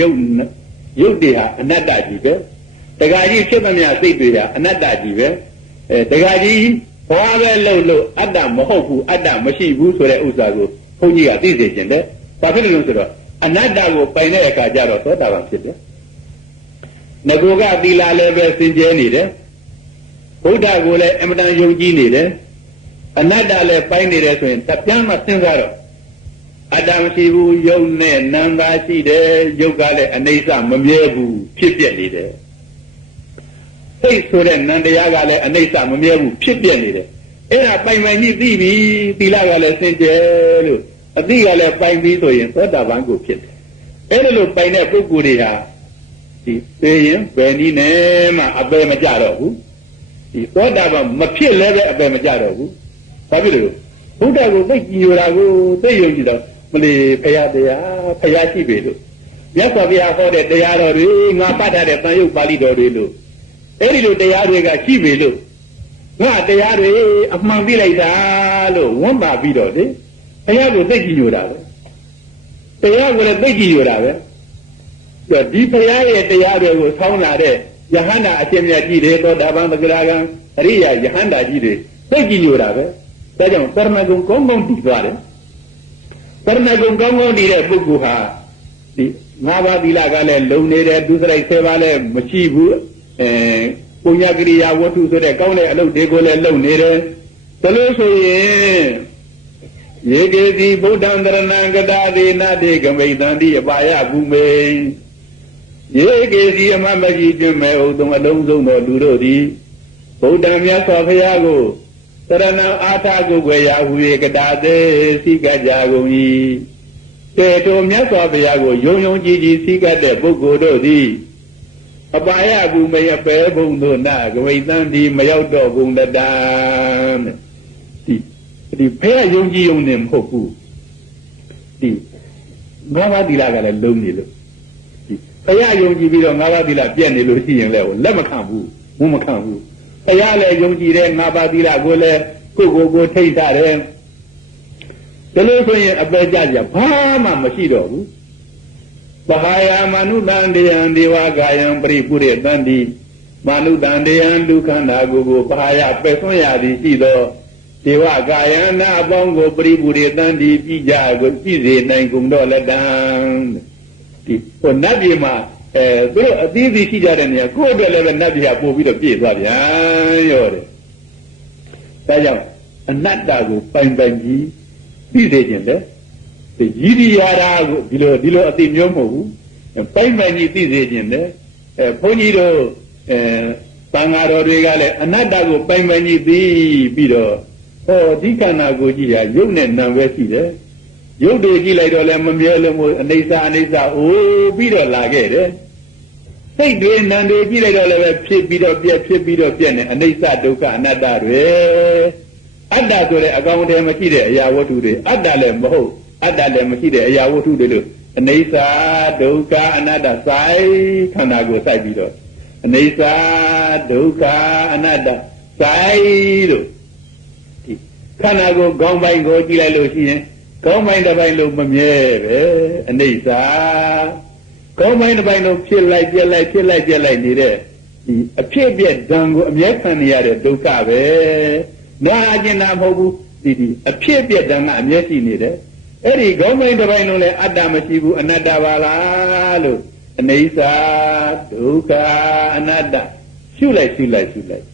ရုပ်ရုပ်တွေဟာအနတ္တကြီးပဲတခါကြီးဖြစ်သမျှစိတ်တွေဟာအနတ္တကြီးပဲအဲတခါကြီးဘဝပဲလှုပ်လို့အတ္တမဟုတ်ဘူးအတ္တမရှိဘူးဆိုတဲ့ဥစ္စာကိုဘုန်းကြီးကသိစေခြင်းတဲ့ဘာဖြစ်လို့လဲဆိုတော့အနတ္တကိုပိုင်တဲ့အခါကျတော့သောတာပန်ဖြစ်တယ်ငကိုကသီလာလည်းပဲစင်ကြဲနေတယ်ဘုရားကိုလည်းအမတန်ယုံကြည်နေတယ်အနတ္တလည်းပိုင်နေတယ်ဆိုရင်တပြန်းမှစဉ်းစားတော့ အတ္တမရှိဘူးယုံနဲ့နံပါရှိတယ်ယုတ်ကလည်းအနေဆမမြဲဘူးဖြစ်ပြနေတယ်စိတ်ဆိုတဲ့နံတရားကလည်းအနေဆမမြဲဘူးဖြစ်ပြနေတယ်အဲ့ဒါပိုင်ပိုင်ကြီးသိပြီသီလကလည်းစင်ကြဲလို့အတိကလည်းပိုင်ပြီးဆိုရင်သောတာပန်ကိုဖြစ်တယ်အဲ့ဒါလို့ပိုင်တဲ့ပုဂ္ဂိုလ်တွေဟာဒီသိရင်ဘယ်နည်းနဲ့မှအပယ်မကြတော့ဘူးဒီသောတာပန်မဖြစ်လည်းပဲအပယ်မကြတော့ဘူးဘာဖြစ်လို့ဘုရားကိုသိကြည်ရတာကိုသိယုံကြည်တော့ မလီဖရာတရားဖရာရှိပြီလို့မြတ်စွာဘုရားဟောတဲ့တရားတော်တွေငါပတ်ထားတဲ့တန်ရုပ်ပါဠိတော်တွေလို့အဲ့ဒီလိုတရားတွေကရှိပြီလို့ငါတရားတွေအမှန်သိလိုက်တာလို့ဝန်းပါပြီးတော့လေဘုရားကိုသိကြည်ရတာပဲတရားကိုလည်းသိကြည်ရတာပဲဒီဘုရားရဲ့တရားတွေကိုဆောင်းလာတဲ့ယဟန္တာအရှင်မြတ်ကြီးတွေသောတာပန်သက္ကရာကံအရိယာယဟန္တာကြီးတွေသိကြည်ရတာပဲဒါကြောင့်တရဏဂုံကောင်းကောင်းတည်သွားတယ် တရဏဂုံကောင်းကောင်းတည်တဲ့ပုဂ္ဂိုလ်ဟာဒီငါးပါးသီလကလည်းလုံနေတယ်ဒုစရိုက်ဆယ်ပါးလည်းမရှိဘူးအဲပုညကရိယာဝတ္ထုဆိုတဲ့ကောင်းတဲ့အလုပ်တွေကိုလည်းလုပ်နေတယ်ဒါလို့ဆိုရင်ယေကေတိဗုဒ္ဓံတရဏံကတာဒေနတေကမိတံတိအပါယဘူမေယေကေစီအမမရှိတွင်မဲ့ဥသုံးအလုံးစုံသောလူတို့သည်ဗုဒ္ဓံမြတ်စွာဘုရားကိုတ ရဏံအာထကုကွယ်ရာဟူ၍ကတာသေးစိကကြကုန်၏တေတောမြတ်စွာဘုရားကိုယုံယုံကြည်ကြည်စိကတဲ့ပုဂ္ဂိုလ်တို့သည်အပါယကူမယပဲဘုံတို့နာကဝိတံဒီမရောက်တော့ဘုံတတံဒီဒီဖဲယုံကြည်ယုံနေမဟုတ်ဘူးဒီငါးပါးသီလကလည်းလုံးနေလို့ဒီဖဲယုံကြည်ပြီးတော့ငါးပါးသီလပြည့်နေလို့ရှိရင်လည်းလက်မခံဘူးမမခံဘူး ဘုရားလည်းယုံကြည်တဲ့ငါးပါးသီလကိုလည်းကိုကိုကိုထိတ်ထားတယ်ဒါလို့ဆိုရင်အပေကြကြဘာမှမရှိတော့ဘူးပဟာယာမနုတန်တေယံဒေဝကာယံပရိပုရိတန်တိမနုတန်တေယံဒုက္ခန္တာကိုကိုပဟာယပယ်ဆွံ့ရသည်ရှိသောဒေဝကာယနာအပေါင်းကိုပရိပုရိတန်တိပြည်ကြကိုပြည်စေနိုင်ကုန်တော့လက်တံဒီဟိုနတ်ပြည်မှာ အဲသူတို့အသီးသီးရှိကြတဲ့နေရာကိုယ့်အတွက်လည်းပဲနတ်ပြည်ကပို့ပြီးတော့ပြည့်သွားပြန်ရောတယ်ဒါကြောင့်အနတ္တကိုပိုင်ပိုင်ကြီးသိစေခြင်းလေဒီရည်ရရာကိုဒီလိုဒီလိုအသိမျိုးမဟုတ်ဘူးပိုင်ပိုင်ကြီးသိစေခြင်းလေအဲဘုန်းကြီးတို့အဲသံဃာတော်တွေကလည်းအနတ္တကိုပိုင်ပိုင်ကြီးသိပြီးတော့ဟောဒီခန္ဓာကိုယ်ကြီးဟာရုပ်နဲ့နာမ်ပဲရှိတယ်ရုပ်တွေကြည့်လိုက်တော့လည်းမမြဲလို့မို့အနေစာအနေစာအိုးပြီးတော့လာခဲ့တယ် စိတ်တွေနံတွေကြည့်လိုက်တော့လည်းပဲဖြစ်ပြီးတော့ပြက်ဖြစ်ပြီးတော့ပြက်နေအနေစာဒုက္ခအနတ္တတွေအတ္တဆိုတဲ့အကောင်အထည်မရှိတဲ့အရာဝတ္ထုတွေအတ္တလည်းမဟုတ်အတ္တလည်းမရှိတဲ့အရာဝတ္ထုတွေလို့အနေစာဒုက္ခအနတ္တစိုက်ခန္ဓာကိုစိုက်ပြီးတော့အနေစာဒုက္ခအနတ္တစိုက်လို့ဒီခန္ဓာကိုခေါင်းပိုင်းကိုကြည့်လိုက်လို့ရှိရင်ခေါင်းပိုင်းတစ်ပိုင်းလုံးမမြဲပဲအနေစာ ခေါင်းပိုင်းတစ်ပိုင်းလုံးဖြစ်လိုက်ပြက်လိုက်ဖြစ်လိုက်ပြက်လိုက်နေတဲ့ဒီအဖြစ်ပြက်ဓာန်ကိုအမြဲခံနေရတဲ့ဒုက္ခပဲနာကျင်တာမဟုတ်ဘူးဒီဒီအဖြစ်ပြက်ဓာန်ကအမြဲရှိနေတယ်အဲ့ဒီခေါင်းပိုင်းတစ်ပိုင်းလုံးလည်းအတ္တမရှိဘူးအနတ္တပါလားလို့အနေစာဒုက္ခအနတ္တရှုလိုက်ရှုလိုက်ရှုလိုက်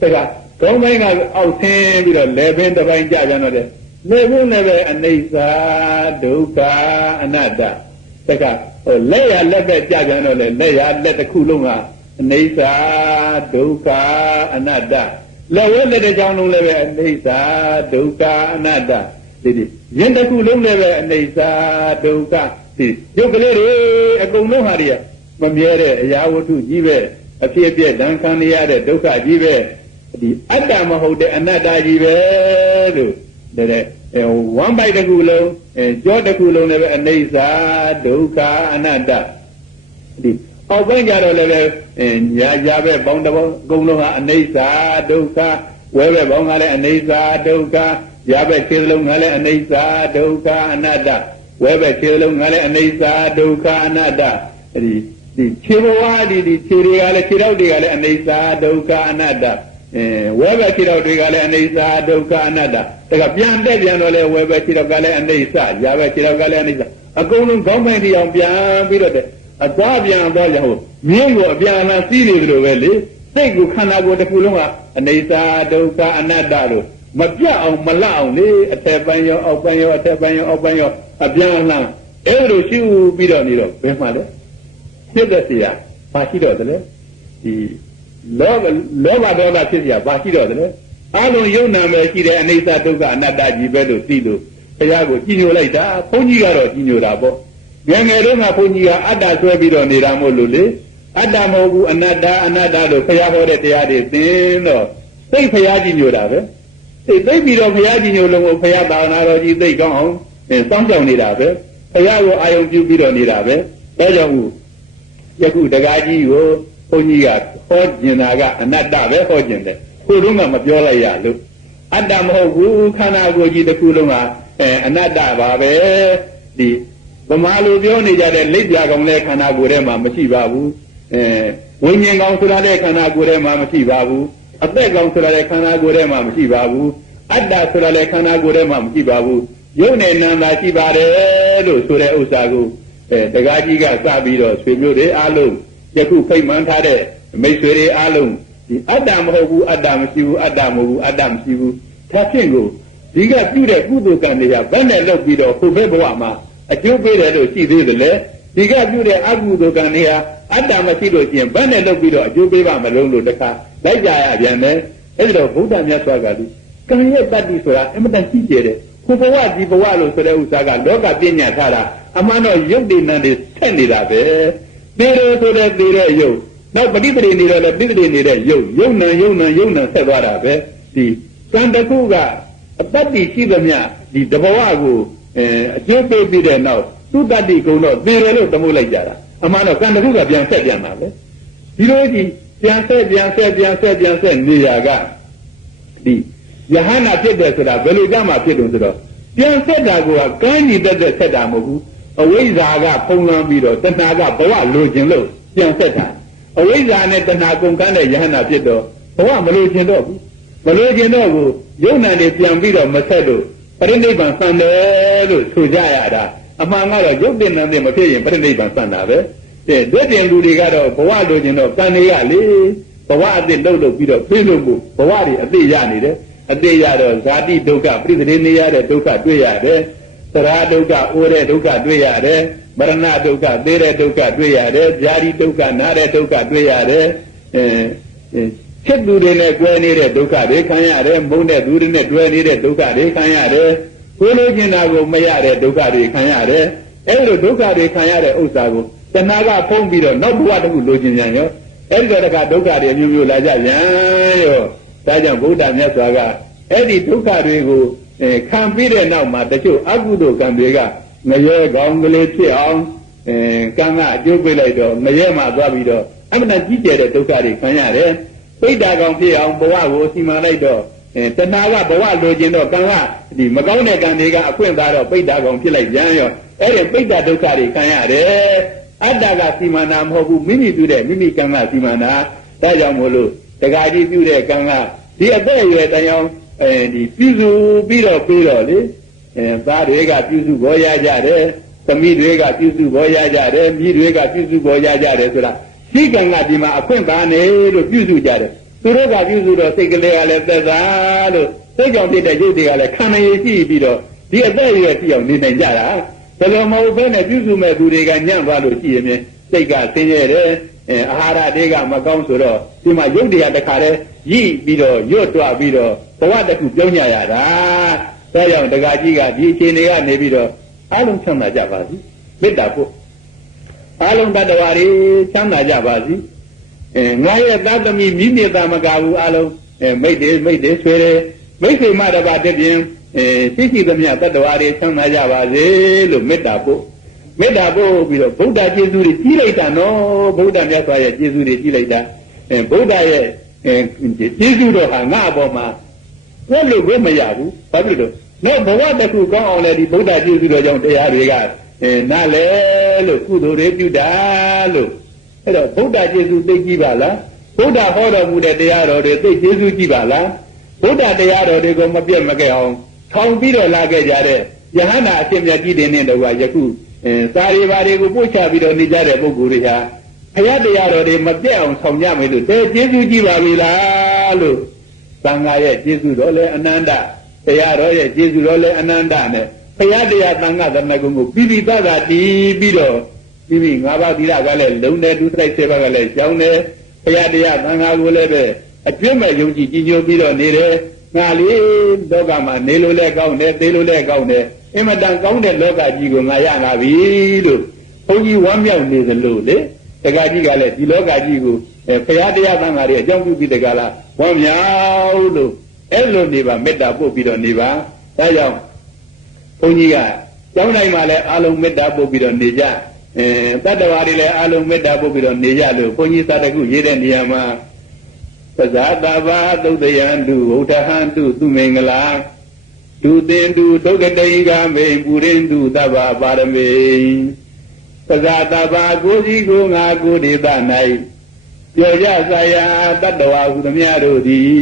ဒါကခေါင်းပိုင်းကအောက်ဆင်းပြီးတော့လေပင်တစ်ပိုင်းကြပြန်တော့တယ်လေပင်လည်းပဲအနေစာဒုက္ခအနတ္တဒါကဟို လက်ရလက်ပဲကြပြန်တော့လေလက်ရလက်တစ်ခုလုံးကအနေစာဒုက္ခအနတ္တလက်ဝဲလက်တစ်ချောင်းလုံးလည်းပဲအနေစာဒုက္ခအနတ္တဒီဒီရင်တစ်ခုလုံးလည်းပဲအနေစာဒုက္ခဒီရုပ်ကလေးတွေအကုန်လုံးဟာတွေကမမြဲတဲ့အရာဝတ္ထုကြီးပဲအဖြစ်အပျက်ဒဏ်ခံရတဲ့ဒုက္ခကြီးပဲဒီအတ္တမဟုတ်တဲ့အနတ္တကြီးပဲလို့တဲ့ ဝမ်ပိုက်တစ်ခုလုံးကြောတစ်ခုလုံးလည်းပဲအနေစာဒုက္ခအနတ္တဒီအောက်ပိုင်းကြတော့လည်းပဲညာညာပဲပေါင်းတပေါင်းအကုန်လုံးဟာအနေစာဒုက္ခဝဲပဲပေါင်းကလည်းအနေစာဒုက္ခရပဲခြေလုံးကလည်းအနေစာဒုက္ခအနတ္တဝဲပဲခြေလုံးကလည်းအနေစာဒုက္ခအနတ္တဒီဒီခြေဘဝဒီဒီခြေတွေကလည်းခြေတော့တွေကလည်းအနိစ္စဒုက္ခအနတ္တ အဲဝဲဘက်ခြေတော့တွေကလည်းအနိစ္စဒုက္ခအနတ္တတကပြန်တက်ပြန်တော့လဲဝဲဘက်ခြေတော့ကလည်းအနိစ္စရာဘက်ခြေတော့ကလည်းအနိစ္စအကုန်လုံးခေါင်းပိုင်းတရားပြန်ပြီးတော့တဲ့အသွားပြန်သွားကြဟိုမြင်းကိုအပြန်အလှန်စီးနေတယ်လို့ပဲလေစိတ်ကိုခန္ဓာကိုယ်တစ်ခုလုံးကအနိစ္စဒုက္ခအနတ္တလို့မပြတ်အောင်မလတ်အောင်လေအထက်ပိုင်းရောအောက်ပိုင်းရောအထက်ပိုင်းရောအောက်ပိုင်းရောအပြန်အလှန်အဲ့လိုရှိပြီးတော့နေတော့ဘယ်မှာလဲဖြစ်တဲ့စီရဘာရှိတော့တယ်လဲဒီ လောဘလောဘဒေါသဖြစ်စီရဘာရှိတော့တယ်လဲအလုံးယုံနာမယ်ရှိတဲ့အိဋ္ဌဒုက္ခအနတ္တကြီးပဲလို့သိလို့ဘုရားကိုကြည်ညိုလိုက်တာဘုန်းကြီးကတော့ကြည်ညိုတာပေါ့ငယ်ငယ်တုန်းကဘုန်းကြီးကအတ္တဆွဲပြီးတော့နေတာမို့လို့လေအတ္တမဟုတ်ဘူးအနတ္တအနတ္တလို့ဘုရားဟောတဲ့တရားတွေသင်တော့သိဘုရားကြည်ညိုတာပဲသိသိပြီးတော့ဘုရားကြည်ညိုလို့ဘုရားသာသနာတော်ကြီးသိကောင်းအောင်စောင့်ကြောက်နေတာပဲဘုရားကိုအာယုံပြုပြီးတော့နေတာပဲဒါကြောင့်ယခုတရားကြီးကို ဘုန်းကြီးကဟောကျင်တာကအနတ္တပဲဟောကျင်တယ်ခုလုံးကမပြောလိုက်ရလို့အတ္တမဟုတ်ဘူးခန္ဓာကိုယ်ကြီးတစ်ခုလုံးကအဲအနတ္တပါပဲဒီဗမာလူပြောနေကြတဲ့လက်ပြကောင်တဲ့ခန္ဓာကိုယ်ထဲမှာမရှိပါဘူးအဲဝိညာဉ်ကောင်ဆိုတာတဲ့ခန္ဓာကိုယ်ထဲမှာမရှိပါဘူးအသက်ကောင်ဆိုတာတဲ့ခန္ဓာကိုယ်ထဲမှာမရှိပါဘူးအတ္တဆိုတာတဲ့ခန္ဓာကိုယ်ထဲမှာမရှိပါဘူးယုံနဲ့နံသာရှိပါတယ်လို့ဆိုတဲ့ဥစ္စာကိုအဲတကားကြီးကစပြီးတော့ဆွေမျိုးတွေအားလုံး ယခုဖိတ်မှန်းထားတဲ့မိတ်ဆွေတွေအားလုံးဒီအတ္တမဟုတ်ဘူးအတ္တမရှိဘူးအတ္တမဟုတ်ဘူးအတ္တမရှိဘူးဒါဖြင့်ကိုဒီကပြုတဲ့ကုသိုလ်ကံတွေကဘယ်နဲ့လုပ်ပြီးတော့ဟိုဘက်ဘဝမှာအကျိုးပေးတယ်လို့ရှိသေးတယ်လေဒီကပြုတဲ့အကုသိုလ်ကံတွေဟာအတ္တမရှိလို့ရှိရင်ဘယ်နဲ့လုပ်ပြီးတော့အကျိုးပေးပါမလို့လို့တခါလိုက်ကြရပြန်တယ်အဲဒီတော့ဘုရားမြတ်စွာဘုရားကဒီကံရဲ့တတ္တိဆိုတာအမှန်တန်ကြီးကျယ်တယ်ဟိုဘဝဒီဘဝလို့ဆိုတဲ့ဥစ္စာကလောကပညာထားတာအမှန်တော့ယုတ်တိနံတွေဆက်နေတာပဲ သေတယ်ဆိုတဲ့သေတဲ့ယုတ်နောက်ပဋိပတိနေတော့လည်းပဋိပတိနေတဲ့ယုတ်ယုတ်နံယုတ်နံယုတ်နံဆက်သွားတာပဲဒီကံတစ်ခုကအတ္တိရှိသမျှဒီတဘဝကိုအဲအကျိုးပေးပြီးတဲ့နောက်သူတတ္တိကုံတော့သေတယ်လို့သမုတ်လိုက်ကြတာအမှန်တော့ကံတစ်ခုကပြန်ဆက်ပြန်တာပဲဒီလိုကြီးပြန်ဆက်ပြန်ဆက်ပြန်ဆက်ပြန်ဆက်နေရကဒီယဟနာဖြစ်တယ်ဆိုတာဘယ်လိုကြမှာဖြစ်တယ်ဆိုတော့ပြန်ဆက်တာကကမ်းကြီးတက်တက်ဆက်တာမဟုတ်ဘူး အဝိဇ္ဇာကဖုံးလွှမ်းပြီးတော့တဏှာကဘဝလိုချင်လို့ပြန်ဆက်တာအဝိဇ္ဇာနဲ့တဏှာကုန်ကန်းတဲ့ယဟနာဖြစ်တော့ဘဝမလိုချင်တော့ဘူးမလိုချင်တော့ဘူးယုံနာတွေပြန်ပြီးတော့မဆက်လို့ပရိနိဗ္ဗာန်ဆန်တယ်လို့ဆိုကြရတာအမှန်ကတော့ယုတ်တင်တဲ့မဖြစ်ရင်ပရိနိဗ္ဗာန်ဆန်တာပဲတဲ့ဒွတ်တင်လူတွေကတော့ဘဝလိုချင်တော့ကံတွေကလေဘဝအစ်လှုပ်လှုပ်ပြီးတော့ပြေးလို့မှုဘဝတွေအသိရနေတယ်အတိရတော့ဇာတိဒုက္ခပြိသေနေရတဲ့ဒုက္ခတွေ့ရတယ် သရာဒုက္ခအိုးတဲ့ဒုက္ခတွေ့ရတယ်မရဏဒုက္ခသေတဲ့ဒုက္ခတွေ့ရတယ်ဇာတိဒုက္ခနာတဲ့ဒုက္ခတွေ့ရတယ်အဲဖြစ်သူတွေနဲ့ကွဲနေတဲ့ဒုက္ခတွေခံရတယ်မုန်းတဲ့သူတွေနဲ့တွဲနေတဲ့ဒုက္ခတွေခံရတယ်ကိုလိုချင်တာကိုမရတဲ့ဒုက္ခတွေခံရတယ်အဲလိုဒုက္ခတွေခံရတဲ့ဥစ္စာကိုတဏှာကဖုံးပြီးတော့နောက်ဘဝတစ်ခုလိုချင်ကြရောအဲဒီတော့တခါဒုက္ခတွေအမျိုးမျိုးလာကြပြန်ရောဒါကြောင့်ဗုဒ္ဓမြတ်စွာကအဲ့ဒီဒုက္ခတွေကို ခံပြီးတဲ့နောက်မှာတချို့အကုသိုလ်ကံတွေကငရဲကောင်းကလေးဖြစ်အောင်အဲကံကအကျိုးပေးလိုက်တော့ငရဲမှာသွားပြီးတော့အမှန်တကြီးကျယ်တဲ့ဒုက္ခတွေခံရတယ်ပိဋ္ဌာကောင်ဖြစ်အောင်ဘဝကိုစီမံလိုက်တော့အဲတဏှာကဘဝလိုချင်တော့ကံကဒီမကောင်းတဲ့ကံတွေကအခွင့်သားတော့ပိဋ္ဌာကောင်ဖြစ်လိုက်ပြန်ရောအဲ့ဒီပိဋ္ဌာဒုက္ခတွေခံရတယ်အတ္တကစီမံတာမဟုတ်ဘူးမိမိပြုတဲ့မိမိကံကစီမံတာဒါကြောင့်မို့လို့တခါကြီးပြုတဲ့ကံကဒီအသက်အရွယ်တန်အောင် အဲဒီပြုစုပြီးတော့ပြီးတော့လေအဲသားတွေကပြုစုဘောရကြတယ်သမီးတွေကပြုစုဘောရကြတယ်မိတွေကပြုစုဘောရကြတယ်ဆိုတာရှိကံကဒီမှာအခွင့်ပါနေလို့ပြုစုကြတယ်သူတို့ကပြုစုတော့စိတ်ကလေးကလည်းသက်သာလို့စိတ်ကြောင့်ဖြစ်တဲ့ရုပ်တွေကလည်းခံရရှိပြီးတော့ဒီအသက်အရွယ်ပြည့်အောင်နေနိုင်ကြတာဘယ်လိုမဟုတ်ဘဲနဲ့ပြုစုမဲ့သူတွေကညံ့သွားလို့ရှိရင်စိတ်ကဆင်းရဲတယ်အဲအာဟာရတွေကမကောင်းဆိုတော့ဒီမှာရုပ်တရားတစ်ခါတည်း ရည်ပြီးတော့ရွတ်တွပြီးတော့ဘဝတစ်ခုပြောင်းကြရတာဒါကြောင့်တက္ကကြီးကဒီအခြေအနေကနေပြီးတော့အလုံးချမ်းသာကြပါစီမေတ္တာပို့အလုံးတတ္တဝါတွေချမ်းသာကြပါစီအဲငါရဲ့သာသမီမိမိသားမကဘူးအလုံးအဲမိတ်တွေမိတ်တွေဆွေတွေမိတ်ဆွေမတပါတပြင်းအဲရှိရှိသမျှတတ္တဝါတွေချမ်းသာကြပါစေလို့မေတ္တာပို့မေတ္တာပို့ပြီးတော့ဗုဒ္ဓကျေးဇူးတွေကြီးလိုက်တာနော်ဗုဒ္ဓမြတ်စွာရဲ့ကျေးဇူးတွေကြီးလိုက်တာအဲဗုဒ္ဓရဲ့ အဲကျေးဇူးတော်ဟာငါအပေါ်မှာဘယ်လိုပဲမရဘူးဘာဖြစ်လို့နောက်ဘဝတစ်ခုကောင်းအောင်လဲဒီဗုဒ္ဓကျေးဇူးတော်ကြောင့်တရားတွေကအဲနားလေလို့ကုသိုလ်တွေပြုတာလို့အဲ့တော့ဗုဒ္ဓကျေးဇူးသိကြည့်ပါလားဗုဒ္ဓဟောတော်မူတဲ့တရားတော်တွေသိကျေးဇူးကြည့်ပါလားဗုဒ္ဓတရားတော်တွေကိုမပြတ်မကဲအောင်ထောင်ပြီးတော့လာခဲ့ကြတဲ့ယဟန္တာအရှင်မြတ်ကြီးတွေနဲ့တော့ယခုအဲစာရီပါတွေကိုပို့ချပြီးတော့နေကြတဲ့ပုဂ္ဂိုလ်တွေဟာ ဘုရားတရားတော်တွေမပြတ်အောင်ဆောင်ကြမယ်လို့သိကျေးဇူးကြည့်ပါပြီလားလို့သံဃာရဲ့ကျေးဇူးတော်လည်းအနန္တတရားတော်ရဲ့ကျေးဇူးတော်လည်းအနန္တနဲ့ဘုရားတရားသံဃာသမဂုံကိုပြီးပြီးသားသားတည်ပြီးတော့ပြီးပြီး၅ပါးသီလကလည်းလုံတယ်ဒုစရိုက်စေပါကလည်းကြောင်းတယ်ဘုရားတရားသံဃာကိုလည်းပဲအကျွတ်မဲ့ယုံကြည်ကြည်ညိုပြီးတော့နေတယ်ငါလေးလောကမှာနေလို့လည်းကောင်းတယ်သိလို့လည်းကောင်းတယ်အင်မတန်ကောင်းတဲ့လောကကြီးကိုငါရလာပြီလို့ဘုန်းကြီးဝမ်းမြောက်နေသလိုလေ တက္ကကြီးကလည်းဒီလောကကြီးကိုဘုရားတရားသံဃာတွေအကြောင်းပြုပြီးတက္ကလားဝမ်းမြောက်လို့အဲ့လိုနေပါမေတ္တာပို့ပြီးတော့နေပါဒါကြောင့်ဘုန်းကြီးကကျောင်းတိုင်းမှာလည်းအာလုံးမေတ္တာပို့ပြီးတော့နေကြအဲတတ္တဝါတွေလည်းအာလုံးမေတ္တာပို့ပြီးတော့နေကြလို့ဘုန်းကြီးသာတခုရေးတဲ့နေရာမှာသဇာတဘာသုတ်တယံတုဝုဒ္ဓဟံတုသူမင်္ဂလာဒုသင်တုဒုက္ကတိကမေပူရင်တုသဗ္ဗပါရမေ သဇာတဘာကိုစီကိုငါကိုဒေသ၌ပြောကြစာယာတတ္တဝါဟုသမျှတို့သည်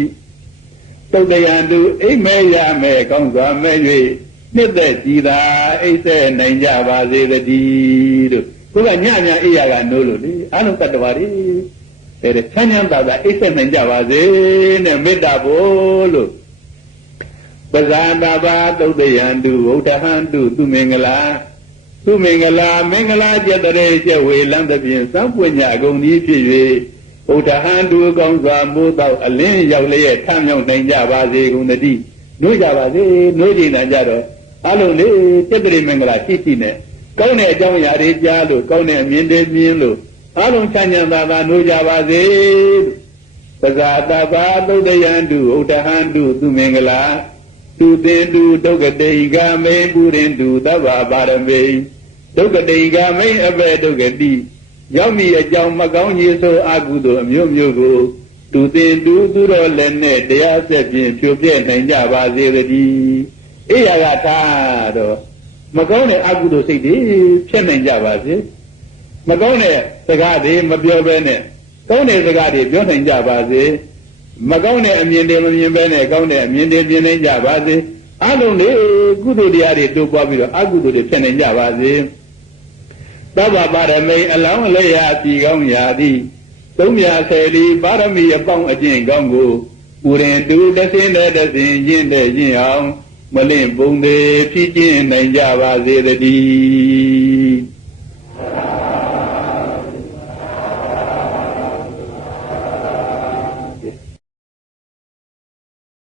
သုတ်တယံတုအိမ်မဲရမဲကောင်းစွာမဲ၍နှစ်သက်ကြည်သာအိတ်ဆက်နိုင်ကြပါစေတည်းတို့ကိုကညညအိယာကနိုးလို့လေအလုံးတတ္တဝါတွေတဲ့ဆန်းချမ်းသာသာအိတ်ဆက်နိုင်ကြပါစေနဲ့မေတ္တာဖို့လို့ပဇာတဘာသုတ်တယံတုဝုဒ္ဓဟံတုသူမင်္ဂလာ သူမင်္ဂလာမင်္ဂလာကျက်တဲ့ကျက်ဝေလမ်းသဖြင့်သံပွင့်ညအကုန်ဤဖြစ်၍ဘုဒ္ဓဟံတုကောင်းစွာမိုးတော့အလင်းရောက်လျက်ထမြောက်နိုင်ကြပါစေကုန်သတည်းနှိုးကြပါစေနှိုးကြည်နိုင်ကြတော့အလုံးလေးကျက်တဲ့မင်္ဂလာရှိရှိနဲ့ကောင်းတဲ့အကြောင်းအရာတွေကြားလို့ကောင်းတဲ့အမြင်တွေမြင်လို့အလုံးချမ်းသာသာနှိုးကြပါစေပဇာတဘာသုတ်တယံတုဥဒ္ဓဟံတုသူမင်္ဂလာ သူတင်တုဒုက္ကတိကမေပုရင်တုသဗ္ဗပါရမေဒုက္ကတိကမိအဘေဒုက္ကတိရောက်မိအကြောင်းမကောင်းကြီးဆိုအကုသိုလ်အမျိုးမျိုးကိုသူတင်တူသူတော်လည်းနဲ့တရားဆက်ဖြင့်ဖြိုပြဲနိုင်ကြပါစေတည်းအိယာကထားတော့မကောင်းတဲ့အကုသိုလ်စိတ်တွေဖြစ်နိုင်ကြပါစေမကောင်းတဲ့စကားတွေမပြောဘဲနဲ့ကောင်းတဲ့စကားတွေပြောနိုင်ကြပါစေ မကောင်းတဲ့အမြင်တွေမမြင်ဘဲနဲ့ကောင်းတဲ့အမြင်တွေမြင်နိုင်ကြပါစေအလုံးလေးကုသိုလ်တရားတွေတိုးပွားပြီးတော့အကုသိုလ်တွေဖြစ်နိုင်ကြပါစေသဗ္ဗပါရမိအလောင်းလည်းရာစီကောင်းရာသည်သုံးမြာဆယ်လီပါရမီအပေါင်းအကျင့်ကောင်းကိုပူရင်တူတဆင်းတဲ့တဆင်းရင်းတဲ့ရင်းအောင်မလင့်ပုံသေးဖြစ်ခြင်းနိုင်ကြပါစေတည်း